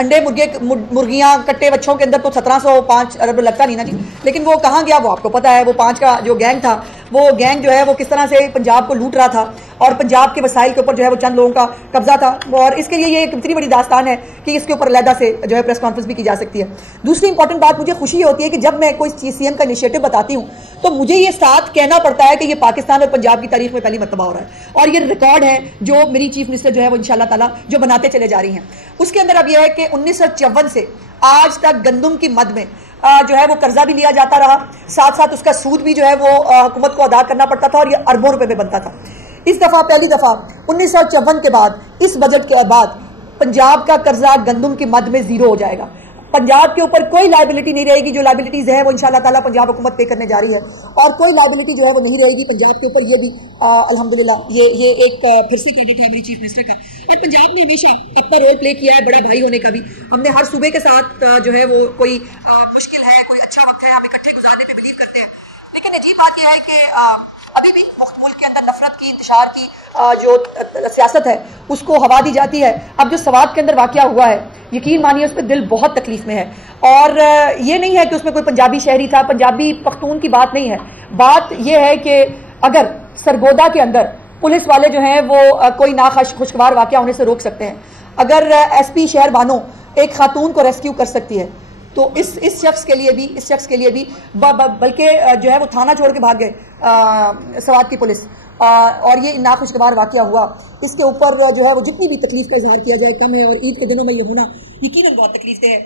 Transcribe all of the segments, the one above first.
अंडे मुर्गियां कट्टे बच्चों के अंदर तो 1705 अरब लगता नहीं ना जी, लेकिन वो कहाँ गया वो आपको पता है। वो 5 का जो गैंग था, वो गैंग जो है वो किस तरह से पंजाब को लूट रहा था और पंजाब के वसाइल के ऊपर जो है वो चंद लोगों का कब्जा था। और इसके लिए ये एक इतनी बड़ी दास्तान है कि इसके ऊपर अलहदा से जो है प्रेस कॉन्फ्रेंस भी की जा सकती है। दूसरी इंपॉर्टेंट बात, मुझे खुशी होती है कि जब मैं कोई सीएम का इनिशिएटिव बताती हूँ तो मुझे ये साथ कहना पड़ता है कि ये पाकिस्तान और पंजाब की तारीख में पहली मरतबा हो रहा है और ये रिकॉर्ड है जो मेरी चीफ मिनिस्टर जो है वो इंशाल्लाह ताला जो बनाते चले जा रही हैं। उसके अंदर अब यह है कि 1954 से आज तक गंदम की मद में जो है वो कर्जा भी लिया जाता रहा, साथ साथ उसका सूद भी जो है वो हुकूमत को अदा करना पड़ता था और ये अरबों रुपए में बनता था। इस दफा पहली दफा 1954 के बाद इस बजट के बाद पंजाब का कर्जा गंदम की मद में जीरो हो जाएगा। पंजाब के ऊपर कोई लायबिलिटी नहीं रहेगी, जो लायबिलिटीज है वो इंशाल्लाह ताला पंजाब हुकूमत पे करने जा रही है और कोई लायबिलिटी जो है वो नहीं रहेगी पंजाब के ऊपर। ये भी अल्हम्दुलिल्लाह ये एक फिर से क्रेडिट है मेरी चीफ मिनिस्टर का। और पंजाब ने हमेशा अपना रोल प्ले किया है, बड़ा भाई होने का भी। हमने हर सूबे के साथ जो है वो कोई मुश्किल है, कोई अच्छा वक्त है, हम इकट्ठे गुजारने पे बिलीव करते हैं। लेकिन अजीब बात यह है कि अभी भी मुल्क के अंदर नफरत की, इंतशार की जो सियासत है उसको हवा दी जाती है। अब जो सवात के अंदर वाकया हुआ है, यकीन मानिए उस पर दिल बहुत तकलीफ में है। और ये नहीं है कि उसमें कोई पंजाबी शहरी था, पंजाबी पख्तून की बात नहीं है। बात यह है कि अगर सरगोदा के अंदर पुलिस वाले जो हैं वो कोई खुशगवार वाकया होने से रोक सकते हैं, अगर एसपी शहर बानो एक खातून को रेस्क्यू कर सकती है, तो इस शख्स के लिए भी बल्कि जो है वो थाना छोड़ के भाग गए सवात की पुलिस। और ये नाखुशगवार वाकया हुआ, इसके ऊपर जो है वो जितनी भी तकलीफ का इजहार किया जाए कम है। और ईद के दिनों में ये होना यकीनन बहुत तकलीफ दे है।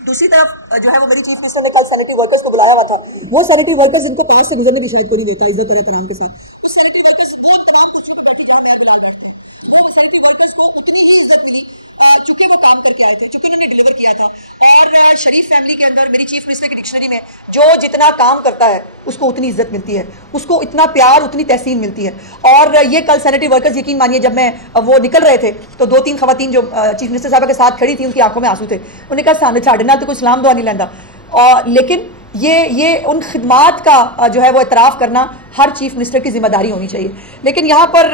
दूसरी तरफ जो है वो मेरी चीफ मिनिस्टर ने कल सैनिटरी वर्कर्स को बुलाया हुआ था। वो सैनिटरी वर्कर्स जिनको पास से गुजरने की शायद कोई नहीं देता इज्जत और एहतराम के साथ, सैनिटरी वर्कर्स वो एहतराम कुर्सी में बैठी जाते हैं बिना बैठते, वो सैनिटरी वर्कर्स को उतनी ही इज्जत मिली चूंकि वो काम करके आए थे, चूंकि उन्होंने डिलीवर किया था। और शरीफ फैमिली के अंदर मेरी चीफ मिनिस्टर की डिक्शनरी में जो जितना काम करता है उसको उतनी इज्जत मिलती है, उसको इतना प्यार, उतनी तहसीन मिलती है। और ये कल सैनिटरी वर्कर्स, यकीन मानिए जब मैं वो निकल रहे थे तो 2-3 खवातीन जो चीफ मिनिस्टर साहब के साथ खड़ी थी उनकी आंखों में आंसू थे। उन्होंने कहा सामने छाड़ना तो कोई सलाम दुआ नहीं लेंदा। और लेकिन ये उन खिदमात का जो है वो इतराफ़ करना हर चीफ मिनिस्टर की जिम्मेदारी होनी चाहिए। लेकिन यहाँ पर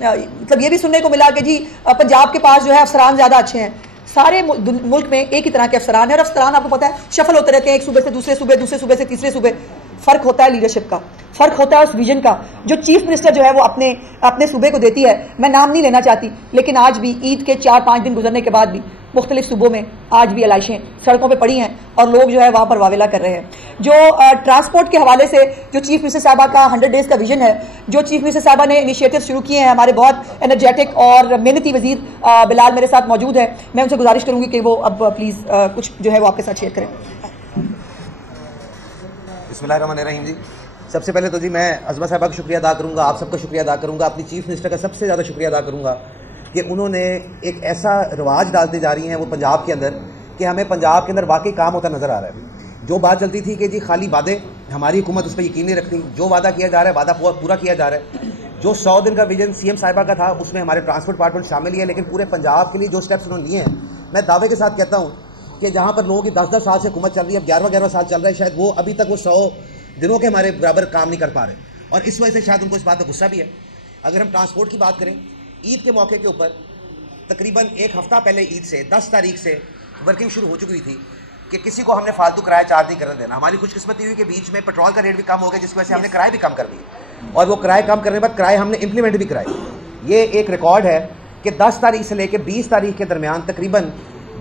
मतलब ये भी सुनने को मिला कि जी पंजाब के पास जो है अफसरान ज़्यादा अच्छे हैं। सारे मुल्क में एक ही तरह के अफसरान हैं और अफसरान आपको पता है शफल होते रहते हैं, एक सूबे से दूसरे सूबे, दूसरे सूबे से तीसरे सूबे। फर्क होता है लीडरशिप का, फर्क होता है उस विजन का जो चीफ मिनिस्टर जो है वो अपने सूबे को देती है। मैं नाम नहीं लेना चाहती, लेकिन आज भी ईद के 4-5 दिन गुजरने के बाद भी मुख्तलिफ सूबों में आज भी अलाइशें सड़कों पे पड़ी हैं और लोग जो है वहां पर वावेला कर रहे हैं। जो ट्रांसपोर्ट के हवाले से जो चीफ मिनिस्टर साहबा का 100 डेज का विजन है, जो चीफ मिनिस्टर साहबा ने इनिशिएटिव शुरू किए हैं, हमारे बहुत एनर्जेटिक और मेहनती वजीर बिलाल मेरे साथ मौजूद है। मैं उनसे गुजारिश करूंगी कि वो अब प्लीज कुछ जो है वो आपके साथ शेयर करें। बिस्मिल्लाहिर्रहमानिर्रहीम जी, सबसे पहले तो जी मैं अज़मा साहबा का शुक्रिया अदा करूंगा, आप सबका शुक्रिया अदा करूंगा, अपनी चीफ मिनिस्टर का सबसे ज़्यादा शुक्रिया अदा करूंगा कि उन्होंने एक ऐसा रिवाज डालते जा रही हैं वो पंजाब के अंदर कि हमें पंजाब के अंदर वाकई काम होता नज़र आ रहा है। जो बात चलती थी कि जी खाली वादे, हमारी हुकूमत उस पर यकीन नहीं रखती, जो वादा किया जा रहा है वादा पूरा किया जा रहा है। जो 100 दिन का विजन सीएम साहिबा का था उसमें हमारे ट्रांसपोर्ट डिपार्टमेंट शामिल है, लेकिन पूरे पंजाब के लिए जो स्टेप्स उन्होंने लिए हैं, मैं दावे के साथ कहता हूँ कि जहाँ पर लोगों की 10-10 साल से हुकूमत चल रही है, अब 11 साल चल रहा है, शायद वो अभी तक वो 100 दिनों के हमारे बराबर काम नहीं कर पा रहे और इस वजह से शायद उनको इस बात का गुस्सा भी है। अगर हम ट्रांसपोर्ट की बात करें, ईद के मौके के ऊपर तकरीबन 1 हफ्ता पहले ईद से 10 तारीख से वर्किंग शुरू हो चुकी थी कि किसी को हमने फालतू किराया चार्ज नहीं करने देना। हमारी खुशकिस्मती हुई कि बीच में पेट्रोल का रेट भी कम हो गया, जिसकी वजह से हमने किराए भी कम कर दिए और वो किराए कम करने के बाद किराए हमने इम्प्लीमेंट भी कराए। ये एक रिकॉर्ड है कि 10 तारीख से लेकर 20 तारीख के दरमियान तकरीबन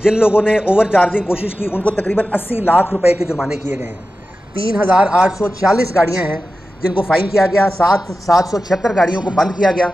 जिन लोगों ने ओवर चार्जिंग कोशिश की उनको तकरीबन 80 लाख रुपए के जुर्माने किए गए हैं। 3840 गाड़ियाँ हैं जिनको फ़ाइन किया गया, 776 गाड़ियों को बंद किया गया।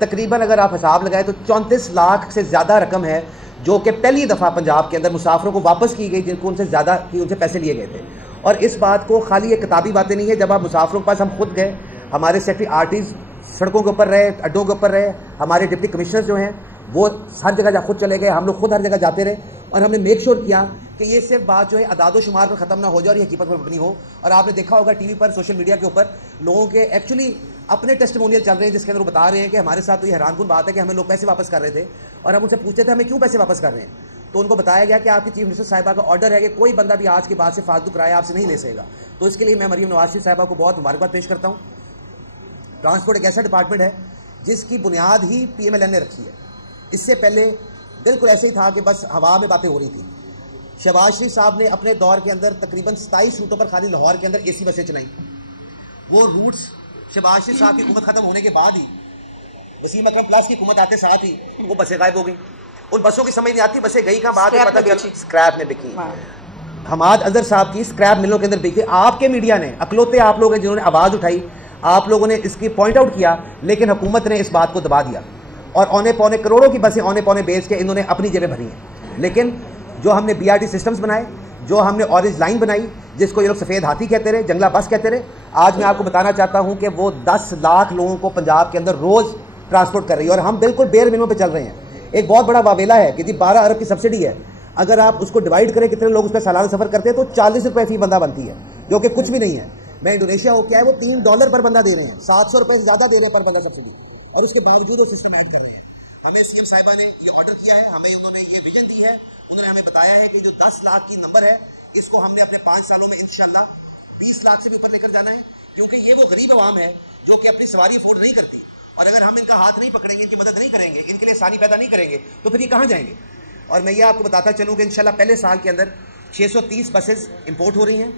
तकरीबन अगर आप हिसाब लगाएं तो 34 लाख से ज़्यादा रकम है जो कि पहली दफ़ा पंजाब के अंदर मुसाफिरों को वापस की गई जिनको उनसे पैसे लिए गए थे। और इस बात को खाली ये किताबी बातें नहीं है, जब आप मुसाफिरों के पास, हम खुद गए, हमारे सेक्रेटरी आरटीज सड़कों के ऊपर रहे, अड्डों के ऊपर रहे, हमारे डिप्टी कमिश्नर जो हैं वो हर जगह खुद चले गए, हम लोग खुद हर जगह जाते रहे और हमने मेक श्योर किया कि ये सिर्फ बात जो है अदादो शुमार पर ख़त्म ना हो जाए और ये हकीकत पर मबनी हो। और आपने देखा होगा टीवी पर, सोशल मीडिया के ऊपर लोगों के एक्चुअली अपने टेस्टिमोनियल चल रहे हैं जिसके अंदर वो बता रहे हैं कि हमारे साथ तो ये हैरानकुन बात है कि हमें लोग पैसे वापस कर रहे थे और हम उनसे पूछते थे हमें क्यों पैसे वापस कर रहे हैं, तो उनको बताया गया कि आपकी चीफ मिनिस्टर साहिबा का ऑर्डर है कि कोई बंदा भी आज के बाद से फालतू किराया आपसे नहीं ले सकेगा। तो इसके लिए मैं मरियम नवाज शरीफ साहिबा को बहुत मुबारकबाद पेश करता हूँ। ट्रांसपोर्ट एक ऐसा डिपार्टमेंट है जिसकी बुनियाद ही PMLN ने रखी है। इससे पहले बिल्कुल ऐसे ही था कि बस हवा में बातें हो रही थी। शहबाज शरीफ साहब ने अपने दौर के अंदर तकरीबन 27 रूटों पर खाली लाहौर के अंदर AC बसें चलाई। वो रूट्स शहबाज शरीफ साहब की हुकूमत खत्म होने के बाद ही, वसीम अकरम प्लस की हुकूमत आते साथ ही वो बसें गायब हो गई। उन बसों की समझ नहीं आती बसें गई कहाँ, बाद में पता चला स्क्रैप में बिकी। हमाद अजहर साहब की स्क्रैप मिलों के अंदर बिकी। आपके मीडिया ने, अकलौते आप लोग हैं जिन्होंने आवाज़ उठाई, आप लोगों ने इसकी पॉइंट आउट किया, लेकिन हुकूमत ने इस बात को दबा दिया और औने पौने करोड़ों की बसें औने पौने बेच के इन्होंने अपनी जेबें भरी हैं। लेकिन जो हमने BRT सिस्टम्स बनाए, जो हमने ऑरेंज लाइन बनाई, जिसको ये लोग सफ़ेद हाथी कहते रहे, जंगला बस कहते रहे, आज मैं आपको बताना चाहता हूँ कि वो 10 लाख लोगों को पंजाब के अंदर रोज़ ट्रांसपोर्ट कर रही है और हम बिल्कुल बेयर मिनिमम पे चल रहे हैं। एक बहुत बड़ा वावेला है कि जी 12 अरब की सब्सिडी है, अगर आप उसको डिवाइड करें कितने लोग उस पर सालाना सफर करते हैं तो 40 रुपये फी बंदा बनती है, जो कि कुछ भी नहीं है। मैं इंडोनेशिया हो क्या है, वो $3 पर बंदा दे रहे हैं, 700 रुपये से ज़्यादा दे रहे हैं पर बंदा सब्सिडी, और उसके बावजूद वो सिस्टम ऐड कर रहे हैं। हमें CM साहिबा ने ये ऑर्डर किया है, हमें उन्होंने ये विजन दी है, उन्होंने हमें बताया है कि जो 10 लाख की नंबर है इसको हमने अपने 5 सालों में इंशाल्लाह 20 लाख से भी ऊपर लेकर जाना है, क्योंकि ये वो गरीब आवाम है जो कि अपनी सवारी अफोर्ड नहीं करती, और अगर हम इनका हाथ नहीं पकड़ेंगे, इनकी मदद नहीं करेंगे, इनके लिए आसानी पैदा नहीं करेंगे तो फिर ये कहाँ जाएंगे। और मैं ये आपको बताता चलूँ कि इंशाल्लाह पहले साल के अंदर 630 बसेस इंपोर्ट हो रही हैं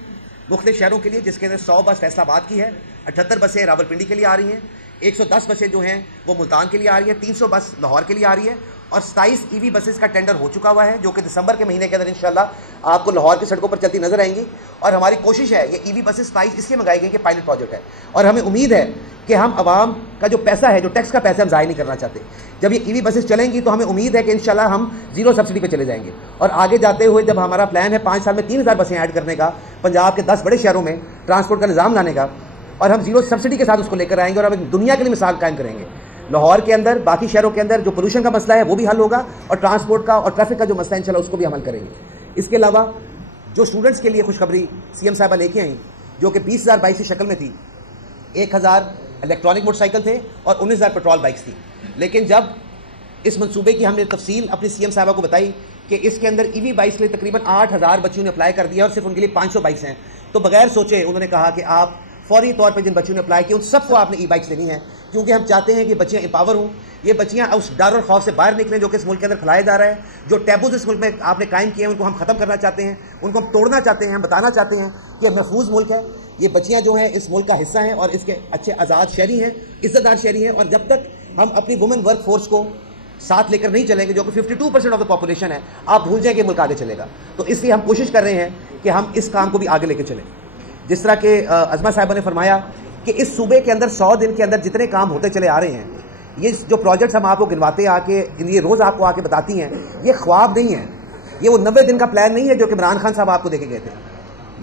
मुख्तलिफ शहरों के लिए, जिसके अंदर 100 बस फैसलाबाद की है, 78 बसें रावलपिंडी के लिए आ रही हैं, 110 बसें जो हैं वो मुल्तान के लिए आ रही है, 300 बस लाहौर के लिए आ रही है, और 27 EV बसेस का टेंडर हो चुका हुआ है, जो कि दिसंबर के महीने के अंदर इंशाल्लाह आपको लाहौर की सड़कों पर चलती नजर आएंगी। और हमारी कोशिश है ये EV बसेस 27 इसलिए मंगाई गई कि पायलट प्रोजेक्ट है, और हमें उम्मीद है कि हम आवाम का जो पैसा है, जो टैक्स का पैसा हम ज़ाया नहीं करना चाहते। जब ये EV बसेस चलेंगी तो हमें उम्मीद है कि इंशाल्लाह हम 0 सब्सिडी पे चले जाएंगे, और आगे जाते हुए जब हमारा प्लान है 5 साल में 3000 बसें ऐड करने का, पंजाब के 10 बड़े शहरों में ट्रांसपोर्ट का निज़ाम लाने का, और हम 0 सब्सिडी के साथ उसको लेकर आएंगे और हम दुनिया के लिए मिसाल कायम करेंगे। लाहौर के अंदर, बाकी शहरों के अंदर जो पोल्यूशन का मसला है वो भी हल होगा, और ट्रांसपोर्ट का और ट्रैफिक का जो मसला है इंशाल्लाह उसको भी हल करेंगे। इसके अलावा जो स्टूडेंट्स के लिए खुशखबरी CM साहिबा लेके आई, जो कि 20,000 बाइक की शक्ल में थी, 1,000 इलेक्ट्रॉनिक मोटरसाइकिल थे और 19,000 पेट्रोल बाइक्स थी। लेकिन जब इस मंसूबे की हमने तफसील अपनी CM साहिबा को बताई कि इसके अंदर EV बाइक्स के लिए तकरीबन 8,000 बच्चों ने अप्लाई कर दिया और सिर्फ उनके लिए 500 बाइक्स हैं, तो बगैर सोचे उन्होंने कहा कि आप फौरी तौर पर जिन बच्चों ने अप्लाई किया उन सबको आपने E-बाइक्स लेनी है, क्योंकि हम चाहते हैं कि बच्चियाँ एम्पावर हों, ये बच्चियाँ उस डर और खौफ से बाहर निकलें जो कि इस मुल्क के अंदर फैलाया जा रहा है। जो टैबूज इस मुल्क में आपने कायम किए हैं उनको हम ख़त्म करना चाहते हैं, उनको हम तोड़ना चाहते हैं। हम बताना चाहते हैं कि महफूज मुल्क है, ये बच्चियाँ जो हैं इस मुल्क का हिस्सा हैं और इसके अच्छे आज़ाद शहरी हैं, इज़्ज़तदार शहरी हैं, और जब तक हम अपनी वुमेन वर्क फोर्स को साथ लेकर नहीं चलेंगे, जो कि 52% ऑफ द पॉपुलेशन है, आप भूल जाएंगे मुल्क आगे चलेगा। तो इसलिए हम कोशिश कर रहे हैं कि हम इस काम को भी आगे लेकर चलें। जिस तरह के अज़मा साहिबा ने फरमाया कि इस सूबे के अंदर 100 दिन के अंदर जितने काम होते चले आ रहे हैं, ये जो प्रोजेक्ट्स हम आपको गिनवाते आके, ये रोज़ आपको आके बताती हैं, ये ख्वाब नहीं है, ये वो 90 दिन का प्लान नहीं है जो कि इमरान खान साहब आपको देके गए थे।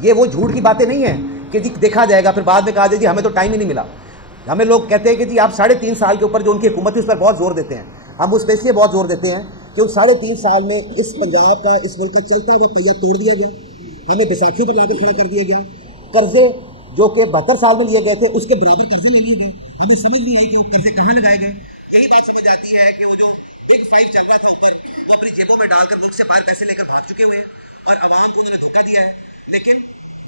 ये वो झूठ की बातें नहीं है कि जी देखा जाएगा फिर बाद में कहा जाए जी हमें तो टाइम ही नहीं मिला। हमें लोग कहते हैं कि जी आप 3.5 साल के ऊपर जो उनकी हुकूमत है उस पर बहुत जोर देते हैं, हम उस पर इसलिए बहुत जोर देते हैं कि 3.5 साल में इस पंजाब का, इस मुल्क का चलता हुआ पहिया तोड़ दिया गया, हमें बैसाखी पर लाकर खड़ा कर दिया गया, कर्जे जो कि 72 साल में लिए गए थे उसके बराबर कर्जे ले लिए गए, हमें समझ नहीं आई कि वो कर्जे कहाँ लगाए गए। यही बात समझ आती है कि वो जो बिग 5 चल रहा था ऊपर, वो अपनी जेबों में डालकर मुल्क से बाहर पैसे लेकर भाग चुके हुए हैं और आवाम को उन्होंने धोखा दिया है। लेकिन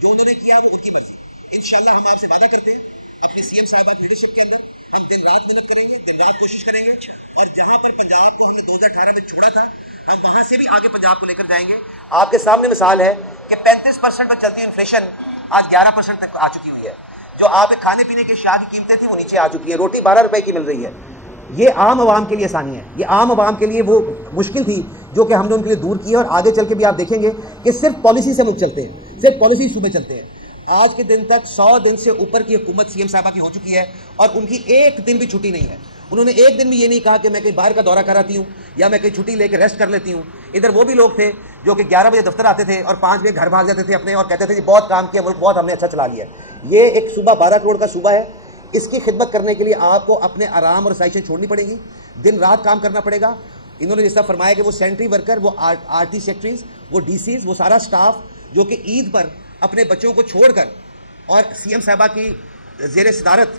जो उन्होंने किया वो उनकी मर्जी। इंशाल्लाह हम आपसे वादा करते हैं अपनी CM साहिबा की लीडरशिप के अंदर हम दिन रात मेहनत करेंगे, दिन रात कोशिश करेंगे, और जहां पर पंजाब को हमने 2018 में छोड़ा था हम वहां से भी आगे पंजाब को लेकर जाएंगे। आपके सामने मिसाल है कि 35% पर चलती इन्फ्लेशन आज 11% तक आ चुकी हुई है। जो आप खाने पीने की अशिया की कीमतें थी वो नीचे आ चुकी है, रोटी 12 रुपए की मिल रही है। ये आम आवाम के लिए आसानी है, ये आम आवाम के लिए वो मुश्किल थी जो कि हमने उनके लिए दूर की है। और आगे चल के भी आप देखेंगे कि सिर्फ पॉलिसी से मुल्क चलते हैं, सिर्फ पॉलिसी सूबे चलते हैं। आज के दिन तक 100 दिन से ऊपर की हुकूमत CM साहिबा की हो चुकी है और उनकी एक दिन भी छुट्टी नहीं है। उन्होंने एक दिन भी ये नहीं कहा कि मैं कहीं बाहर का दौरा कराती हूँ या मैं कहीं छुट्टी लेकर रेस्ट कर लेती हूँ। इधर वो भी लोग थे जो कि 11 बजे दफ्तर आते थे और 5 बजे घर भाग जाते थे अपने, और कहते थे जी बहुत काम किया, मुल्क बहुत हमने अच्छा चला लिया। ये एक सूबा 12 करोड़ का सूबा है, इसकी खिदमत करने के लिए आपको अपने आराम और साइशें छोड़नी पड़ेगी, दिन रात काम करना पड़ेगा। इन्होंने जिस तरह फरमाया कि वो सेंट्री वर्कर, वो RT सेक्रेटरीज, वो DCs, वो सारा स्टाफ जो कि ईद पर अपने बच्चों को छोड़कर और CM साहिबा की ज़ेर सदारत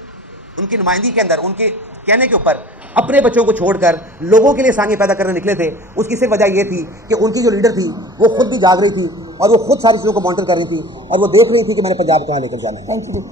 उनकी नुमाइंदगी के अंदर उनके कहने के ऊपर अपने बच्चों को छोड़कर लोगों के लिए आसानी पैदा करने निकले थे। उसकी सिर्फ वजह यह थी कि उनकी जो लीडर थी वो खुद भी जाग रही थी और वो खुद सारी चीज़ों को मॉनिटर कर रही थी और वो देख रही थी कि मैंने पंजाब कहाँ लेकर जाना है। Thank you.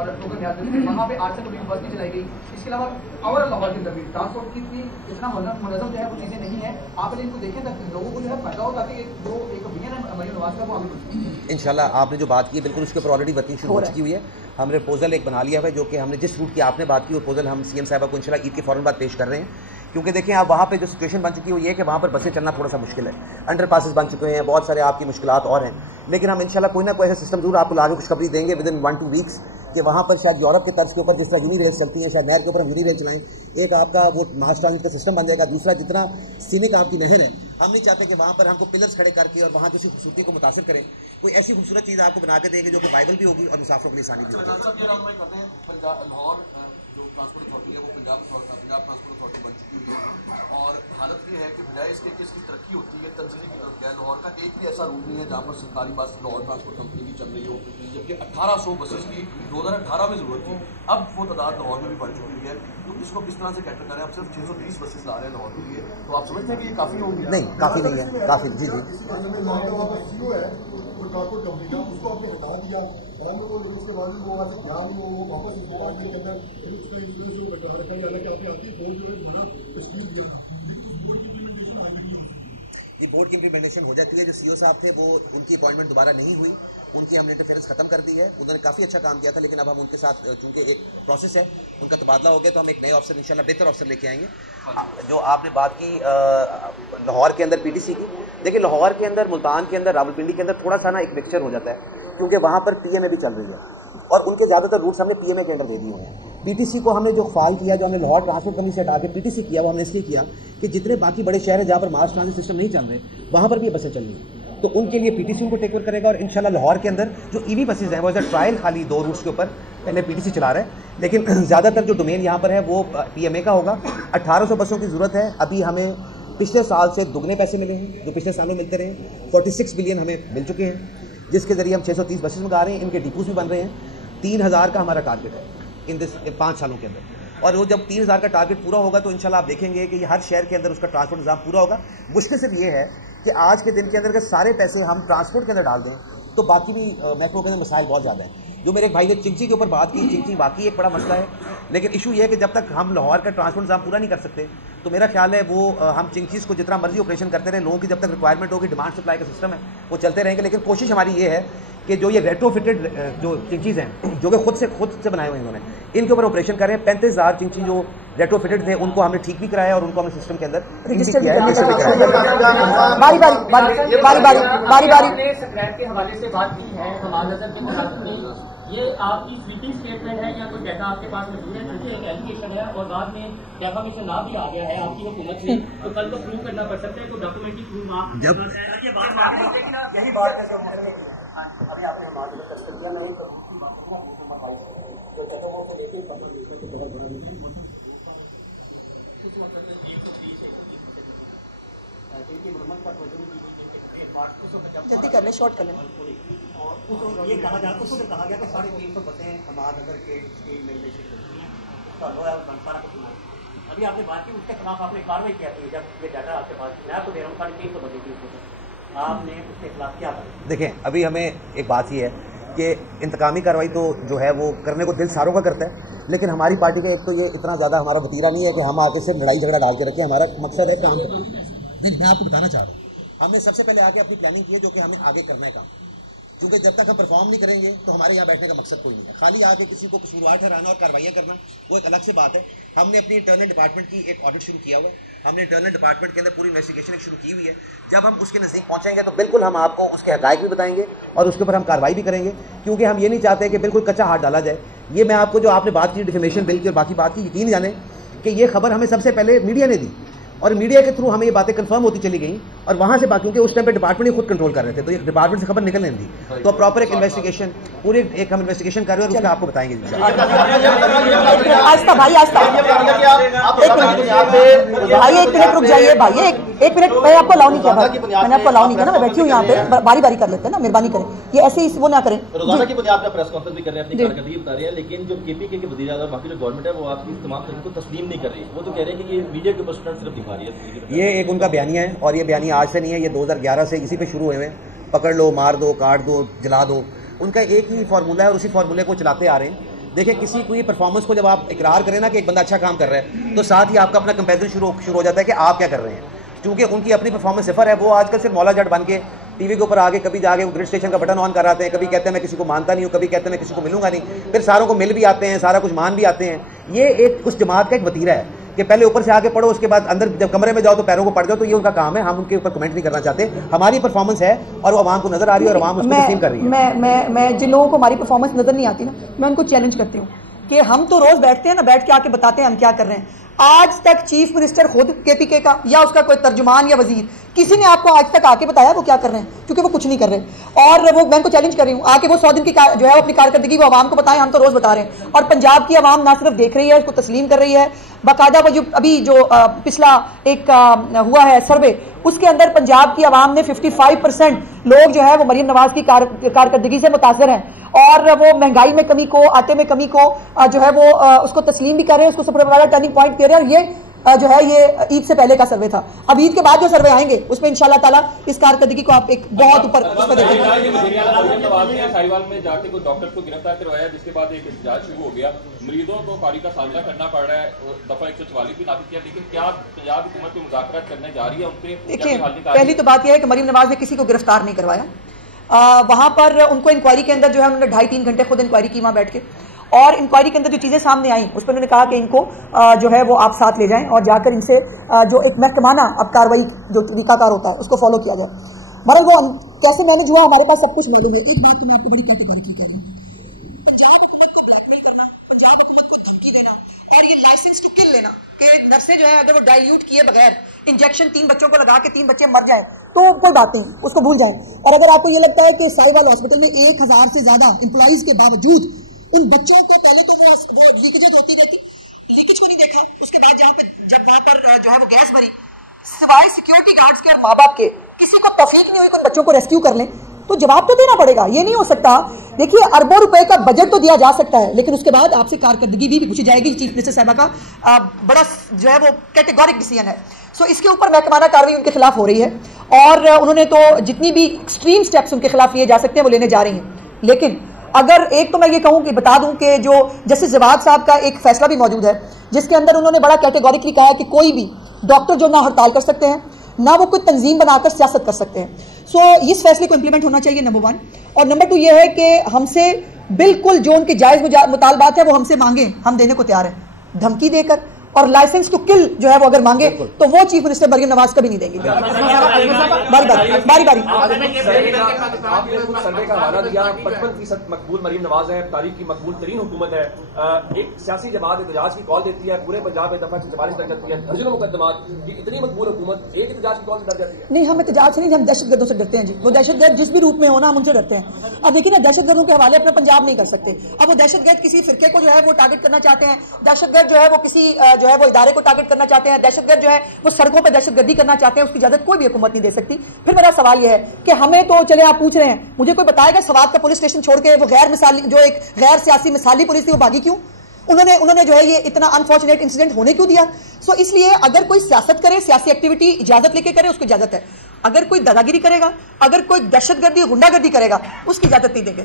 और लोकल ध्यान वहाँ पे 8 से कभी बस भी चलाई गई। इसके अलावा ओवरऑल लाहौर के अंदर भी ट्रांसपोर्ट की इतना मुनज़्ज़म जो है वो चीज़ें नहीं है। आप लोगों को देखें तक लोगों को जो है फायदा हो, ताकि जो एक विजन है मरीम नवाज का वो आगे बढ़ सके। इंशाल्लाह आपने जो बात की है बिल्कुल उसके ऊपर ऑलरेडी वर्किंग शुरू हो चुकी हुई है। हमने प्रपोजल एक बना लिया है, जो कि हमने जिस रूट की आपने बात की वो प्रपोजल हम सीएम साहब को इंशाल्लाह ईद के फौरन बाद पेश कर रहे हैं। क्योंकि देखें आप वहाँ पे जो सिचुएशन बन चुकी है वो ये है कि वहाँ पर बसें चलना थोड़ा सा मुश्किल है, अंडर पासेस बन चुके हैं, बहुत सारे आपकी मुश्किलात और हैं। लेकिन हम इंशाल्लाह कोई ना कोई ऐसा सिस्टम जरूर आपको आगे खुशखबरी देंगे विद इन 1-2 वीक्स कि वहाँ पर शायद यूरोप के तर्ज के ऊपर जिस तरह यूनी रेल चलती हैं, शायद नहर के ऊपर हम यूनी रेल चलाएं। एक आपका वो मास ट्रांजिट का सिस्टम बन जाएगा। दूसरा, जितना सीनिक आपकी नहर है, हम नहीं चाहते कि वहाँ पर हमको पिलर्स खड़े करके और वहाँ की खूबसूरती को मुतासिर करें। कोई ऐसी खूबसूरत चीज़ आपको बना के देंगे जो कि वाइबल भी होगी और मुसाफिरों के लिए आसानी भी होगी। ट्रांसपोर्ट अथॉरिटी है वो पंजाब ट्रांसपोर्ट अथॉरिटी बन चुकी हुई है और हालत ये है कि बजाय इसके कि इसकी तरक्की होती है तंजीली की तरफ गया। लाहौर का एक भी ऐसा रूट नहीं है जहाँ पर सरकारी बस लाहौर ट्रांसपोर्ट कंपनी की चल रही हो, जबकि 1800 बसेस की 2018 में ज़रूरत थी। अब वो तादाद लाहौर में भी बढ़ चुकी हुई है। तो इसको किस तरह से कैटर करें? अब सिर्फ 630 बसेस ला रहे हैं लाहौर के लिए, तो आप समझते हैं कि ये काफ़ी होंगी? नहीं, काफ़ी नहीं है, काफ़ी जी जी ट्रांसपोर्ट कंपनी का उसको आपने हटा दिया और उसके बाद वो ध्यान वो वापस डिपार्टमेंट के अंदर उसका इंश्योरेंस वो बैठा रखा गया कि आपने आती बोर्ड जो है बना तस्वीर दिया था, लेकिन उस बोर्ड की इम्प्लीमेंटेशन आज तक नहीं हो सकी। ये बोर्ड की इम्प्लीमेंटेशन हो जाती है। जो सीईओ साहब थे वो उनकी अपॉइंटमेंट दोबारा नहीं हुई, उनकी हमने इंटरफेरेंस खत्म कर दी है। उन्होंने काफ़ी अच्छा काम किया था, लेकिन अब हम उनके साथ चूंकि एक प्रोसेस है उनका तबादला हो गया, तो हम एक नए ऑफिसर इंशाल्लाह बेहतर ऑफिसर लेके आएंगे। जो आपने बात की लाहौर के अंदर पीटीसी की, देखिए लाहौर के अंदर, मुल्तान के अंदर, रावलपिंडी के अंदर थोड़ा सा ना एक मिक्सचर हो जाता है, क्योंकि वहाँ पर पीएमए भी चल रही है और उनके ज़्यादातर रूट्स हमने पीएमए के अंडर दे दिए हैं। पीटीसी को हमने जो फाल किया, जो हमने लाहौर ट्रांसपोर्ट कंपनी से हटा के पीटीसी किया, वो हमने इसलिए किया कि जितने बाकी बड़े शहर हैं जहाँ पर मास ट्रांजिट सिस्टम नहीं चल रहे, वहाँ पर भी ये बसें चल रही हैं, तो उनके लिए पीटीसी उनको टेक ओवर करेगा। और इंशाल्लाह लाहौर के अंदर जो ईवी बसेज हैं वो एज अ ट्रायल खाली 2 रूट्स के ऊपर पहले पीटीसी चला रहा है, लेकिन ज़्यादातर जो डोमेन यहाँ पर है वो पीएमए का होगा। 1800 बसों की ज़रूरत है। अभी हमें पिछले साल से दुगने पैसे मिले हैं जो पिछले सालों मिलते रहे। 46 बिलियन हमें मिल चुके हैं, जिसके ज़रिए हम 630 बसेस मंगा रहे हैं। इनके डिपोज भी बन रहे हैं। 3000 का हमारा टारगेट है इन 5 सालों के अंदर, और वो जब 3000 का टारगेट पूरा होगा तो इंशाल्लाह आप देखेंगे कि हर शहर के अंदर उसका ट्रांसपोर्ट निज़ाम पूरा होगा। मुश्किल सिर्फ ये है कि आज के दिन के अंदर अगर सारे पैसे हम ट्रांसपोर्ट के अंदर डाल दें तो बाकी भी मैक्रो के अंदर मसाइल बहुत ज़्यादा हैं। जो मेरे एक भाई ने चिंची के ऊपर बात की, चिंची वाकई एक बड़ा मसला है, लेकिन इशू ये है कि जब तक हम लाहौर का ट्रांसपोर्ट निज़ाम पूरा नहीं कर सकते तो मेरा ख्याल है वो हम चिंचीज़ को जितना मर्जी ऑपरेशन करते रहे, लोगों की जब तक रिक्वायरमेंट होगी, डिमांड सप्लाई का सिस्टम है वो चलते रहेंगे। लेकिन कोशिश हमारी ये है कि जो ये रेट्रोफिटेड जो चिंचीज़ हैं जो कि खुद से बनाए हुए हैं इन्होंने, इनके ऊपर ऑपरेशन करें। 35,000 चिंची जो रेट्रोफिटेड थे उनको हमने ठीक भी कराया और उनको हमने सिस्टम के अंदर रजिस्टर किया है। बारी स्क्रैप के हवाले से बात की है हमारे नजर के तहत में, ये आपकी स्वीपिंग स्टेटमेंट है या कोई डाटा आपके पास मौजूद है? क्योंकि एक एलिगेशन है और बाद में डेफामेशन ना भी आ गया है आपकी हुकूमत में, तो कल तो प्रूव करना पड़ सकता है, तो डॉक्यूमेंट्री प्रूफ आप जब ये बात यही बात है अभी आपने हमारे लिए कस्टम किया। मैं एक दूसरी बात करूँगा नंबर 22 जो जगहों को लेकर जल्दी कर ले, शॉर्ट कर ले। और ये कहा गया कि 350 बसें हमारे के स्कीम में उसका सारा कुछ सुना। अभी आपने बात की, उसके खिलाफ आपने कार्रवाई किया थी। जब ये डाटा आपके पास, मैं आपको दे रहा हूँ 350 बसें थी, आपने उसके खिलाफ क्या कहा? देखें, अभी हमें एक बात ये है कि इंतकामी कार्रवाई तो जो है वो करने को दिल सारों का करता है, लेकिन हमारी पार्टी का एक तो ये इतना ज़्यादा हमारा वतीरा नहीं है कि हम आके सिर्फ लड़ाई झगड़ा डाल के रखें। हमारा मकसद है काम करना। नहीं, मैं आपको बताना चाह रहा हूँ, हमने सबसे पहले आके अपनी प्लानिंग की है जो कि हमें आगे करना है काम, क्योंकि जब तक हम परफॉर्म नहीं करेंगे तो हमारे यहाँ बैठने का मकसद कोई नहीं है। खाली आके किसी को कसूरवार ठहराना और कार्रवाइयाँ करना वो एक अलग से बात है। हमने अपनी इंटरनल डिपार्टमेंट की एक ऑडिट शुरू किया हुआ है। हमने इंटरनल डिपार्टमेंट के अंदर पूरी इन्वेस्टिगेशन शुरू की हुई है। जब हम उसके नज़दीक पहुँचेंगे तो बिल्कुल हम आपको उसके हक़ाइक़ भी बताएंगे और उसके ऊपर हम कार्रवाई भी करेंगे, क्योंकि हम ये नहीं चाहते कि बिल्कुल कच्चा हाथ डाला जाए। ये मैं आपको जो आपने बात की डिफेमेशन बिल की और बाकी बात की, यकीन जाने कि ये खबर हमें सबसे पहले मीडिया ने दी और मीडिया के थ्रू हमें ये बातें कंफर्म होती चली गई और वहाँ से बात, क्योंकि उस टाइम पे डिपार्टमेंट ही खुद कंट्रोल कर रहे थे, तो ये डिपार्टमेंट से खबर निकलने दी, तो प्रॉपर एक इन्वेस्टिगेशन पूरी एक हम इन्वेस्टिगेशन कर रहे हैं और उसका आपको बताएंगे। आस्था भाई, आस्था भाई एक मिनट रुक जाइए भाई, एक मिनट। मैं आपको अलाउ नहीं किया, मैंने आपको अलाउ नहीं किया ना, मैं बैठी हूँ यहाँ पे, बारी बारी कर लेते हैं ना, मेहरबानी करें, ये ऐसे ही वो ना करें। रोजाना की बुनियाद पर प्रेस कॉन्फ्रेंस भी कर रहे हैं, अपनी कारकर्दगी बता रहे हैं, लेकिन जो केपीके के वज़ीर आज़म और बाकी जो गवर्नमेंट है वो आपकी तमाम तरीके को तस्लीम नहीं कर रही है। वो तो कह रहे हैं कि ये मीडिया के ऊपर स्टंट सिर्फ दिखा रही है। ये एक उनका बयानिया है और ये बयानिया आज से नहीं है, ये 2011 से इसी पे शुरू हुए हैं, पकड़ लो, मार दो, काट दो, जला दो, उनका एक ही फार्मूला है और उसी फार्मूले को चलाते आ रहे हैं। देखिए, किसी कोई परफॉर्मेंस को जब आप इकरार करें ना कि एक बंदा अच्छा काम कर रहा है, तो साथ ही आपका अपना कंपैरिजन शुरू हो जाता है कि आप क्या कर रहे हैं। क्योंकि उनकी अपनी परफॉर्मेंस सिफर है, वो आजकल सिर्फ मौला जट बन के टीवी के ऊपर आगे कभी जाके वो ग्रिड स्टेशन का बटन ऑन कर आते हैं, कभी कहते हैं मैं किसी को मानता नहीं हूँ, कभी कहते हैं मैं किसी को मिलूंगा नहीं, फिर सारों को मिल भी आते हैं, सारा कुछ मान भी आते हैं। ये एक उस जमात का एक वतीरा है कि पहले ऊपर से आके पढ़ो, उसके बाद अंदर जब कमरे में जाओ तो पैरों को पड़ जाओ। तो ये उनका काम है, हम उनके ऊपर कमेंट नहीं करना चाहते। हमारी परफॉर्मेंस है और वो आवाम को नजर आ रही है और आवाम उसको तस्लीम कर रही है। मैं जिन लोगों को हमारी परफॉर्मेंस नजर नहीं आती ना, मैं उनको चैलेंज करती हूँ कि हम तो रोज बैठते हैं ना, बैठ के आके बताते हैं हम क्या कर रहे हैं। आज तक चीफ मिनिस्टर खुद केपीके का या उसका कोई तर्जुमान या वजीर, किसी ने आपको आज तक आके बताया वो क्या कर रहे हैं? क्योंकि वो कुछ नहीं कर रहे। और वो मैं उनको चैलेंज कर रही हूँ, आके वो 100 दिन की जो है अपनी कारकर्दगी वो आवाम को बताएं। हम तो रोज बता रहे हैं और पंजाब की आवाम ना सिर्फ देख रही है, उसको तस्लीम कर रही है। बाकायदा वो जो अभी जो पिछला एक हुआ है सर्वे, उसके अंदर पंजाब की आवाम ने 55% लोग जो है वो मरीम नवाज की कारकर्दगी से मुतासर हैं और वो महंगाई में कमी को, आटे में कमी को जो है वो उसको तस्लीम भी कर रहे हैं, उसको सबसे बड़ा टर्निंग पॉइंट कह रहे हैं। और ये जो है ये ईद से पहले का सर्वे था। अब ईद के बाद जो सर्वे आएंगे उसमें इंशाल्लाह ताला इस कारकर्दगी को आप एक बहुत ऊपर देखेंगे। साहिवाल में जाके कोई डॉक्टर को गिरफ्तार करवाया, जिसके बाद एक जांच शुरू हो गया। मरीजों को कारी का सामना करना पड़ रहा है, दफा 144 भी नाफिज किया, लेकिन क्या पंजाब हुकूमत को मुज़ाकरात करने जा रही है उनसे? देखिए, पहली तो बात यह है कि मरीम नवाज ने किसी को गिरफ्तार नहीं करवाया। वहां पर उनको इंक्वायरी के अंदर जो है उन्होंने 2.5-3 घंटे खुद इंक्वायरी की वहां बैठ के, और इंक्वायरी के अंदर जो चीजें सामने आई उस पर उन्होंने कहा कि इनको जो है वो आप साथ ले जाएं और जाकर इनसे जो एक महकमाना अब कार्रवाई जो तरीकाकार होता है उसको फॉलो किया जाए। मगर वो कैसे मैनेज हुआ, हमारे पास सब कुछ मौजूद है। एक बात तो मैं आपको बड़ी कैटेगरी की कह रही हूं, पंजाब हुकूमत को ब्लैकमेल करना, पंजाब हुकूमत को धमकी देना और ये लाइसेंस टू किल लेना कि नर्सें जो है अगर वो डाइल्यूट किए बगैर इंजेक्शन 3 बच्चों को लगा के 3 बच्चे मर जाए तो कोई बात नहीं, उसको भूल जाए। और अगर आपको ये लगता है कि साहिवाल हॉस्पिटल में 1000 से ज्यादा एम्प्लॉइज के बावजूद उन बच्चों को पहले तो वो लीकेजेज होती रहती, लीकेज को नहीं देखा, उसके बाद जब वहां पर जो है वो गैस भरी, सिवाय सिक्योरिटी गार्ड्स के और माँ बाप के किसी को तौफीक नहीं हुई कि उन बच्चों को रेस्क्यू कर लें, तो जवाब तो देना पड़ेगा। ये नहीं हो सकता। देखिए, अरबों रुपए का बजट तो दिया जा सकता है, लेकिन उसके बाद आपसे कारकर्दगी भी पूछी जाएगी। चीफ मिनिस्टर साहबा का बड़ा जो है वो कैटेगोरिक डिसीजन है। सो इसके ऊपर महकमाना कार्रवाई उनके खिलाफ हो रही है और उन्होंने तो जितनी भी एक्सट्रीम स्टेप्स उनके खिलाफ लिए जा सकते हैं वो लेने जा रही हैं। लेकिन अगर एक तो मैं ये कहूं कि बता दूं कि जो जस्टिस जवाद साहब का एक फैसला भी मौजूद है जिसके अंदर उन्होंने बड़ा कैटेगोरिकली कहा है कि कोई भी डॉक्टर जो ना हड़ताल कर सकते हैं ना वो कोई तंजीम बनाकर सियासत कर सकते हैं। सो इस फैसले को इंप्लीमेंट होना चाहिए, नंबर 1। और नंबर 2 ये है कि हमसे बिल्कुल जो उनके जायज मुतालबात है वो हमसे मांगे, हम देने को तैयार है। धमकी देकर और लाइसेंस टू किल जो है वो अगर मांगे तो वो चीफ मिनिस्टर मरीम नवाज कभी नहीं देंगे। बारी बारी सर्वे का हवाला दिया, 55% मकबूल मरीम नवाज है, तारीख की मकबूल तरीन हुकूमत है। एक सियासी जमात एहतजाज की कॉल देती है, पूरे पंजाब में दफा 44 तक जाती है, दर्जनों मुकदमात, इतनी मकबूल हुकूमत एक एहतजाज की कॉल से डर जाती है? नहीं, हम एहतजाज से नहीं, हम दहशतगर्दों से डरते हैं जी। वो दहशतगर्द जिस भी रूप में हो ना, हम उनसे डरते हैं। अब देखिए ना, दहशतगर्दों के हवाले अपना पंजाब नहीं कर सकते। अब वो दहशतगर्द किसी फिरके को जो है वो टारगेट करना चाहते हैं, दहशतगर्द जो है वो किसी जो है वो इदारे को टारगेट करना चाहते हैं, दहशतगर्द जो है वो सड़कों पे दहशतगर्दी करना चाहते हैं, उसकी इजाजत कोई भी हुकूमत नहीं दे सकती। फिर मेरा सवाल यह है कि हमें तो चले आप पूछ रहे हैं, मुझे कोई बताएगा सवात का पुलिस स्टेशन छोड़ के वो गैर मिसाली जो एक गैर सियासी मिसाली पुलिस थी वो भागी क्यों? उन्होंने जो है ये इतना अनफॉर्चुनेट इंसिडेंट होने क्यों दिया? सो इसलिए अगर कोई सियासत करे, सियासी एक्टिविटी इजाजत लेके करे, उसको इजाजत है। अगर कोई दादागिरी करेगा, अगर कोई दहशतगर्दी गुंडागर्दी करेगा, उसकी इजाजत नहीं देंगे।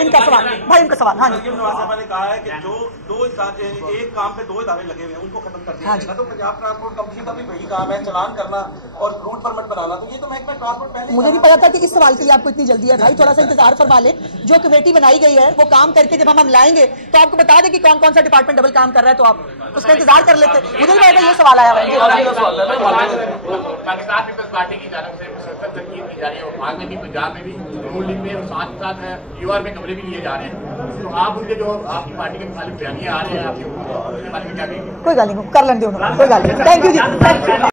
इनका सवाल भाई, इनका सवाल। हाँ जी, ने कहा है कि जो एक काम पे 2 इदारे लगे हुए हैं उनको खत्म कर दिया जाएगा। तो पंजाब ट्रांसपोर्ट कंपनी का भी वही काम है, चालान करना और रूट परमिट बनाना। तो ये तो महकमा ट्रांसपोर्ट पहले मुझे नहीं पता था कि इस सवाल के लिए आपको इतनी जल्दी है भाई। थोड़ा सा इंतजार फरमा ले, जो कमेटी बनाई गई है वो काम करके जब हम लाएंगे तो आपको बता दें कि कौन कौन सा डिपार्टमेंट डबल काम कर रहा है, तो आप उसका इंतजार कर लेते। मुझे नहीं पता ये सवाल आया है। पाकिस्तान पीपल्स पार्टी की जानब से मुसलसल तनकीद की जा रही है, वफाक में भी, पंजाब में भी, नून लीग में, साथ साथ यूआर में कमरे भी लिए जा रहे हैं। तो आप उनके जो आपकी पार्टी के मुखालिफ बयानियां आ रहे हैं, आपके बारे में क्या कहेंगे? कोई गाली नहीं, कर लेंगे उन्होंने, कोई गाली नहीं। Thank you ji.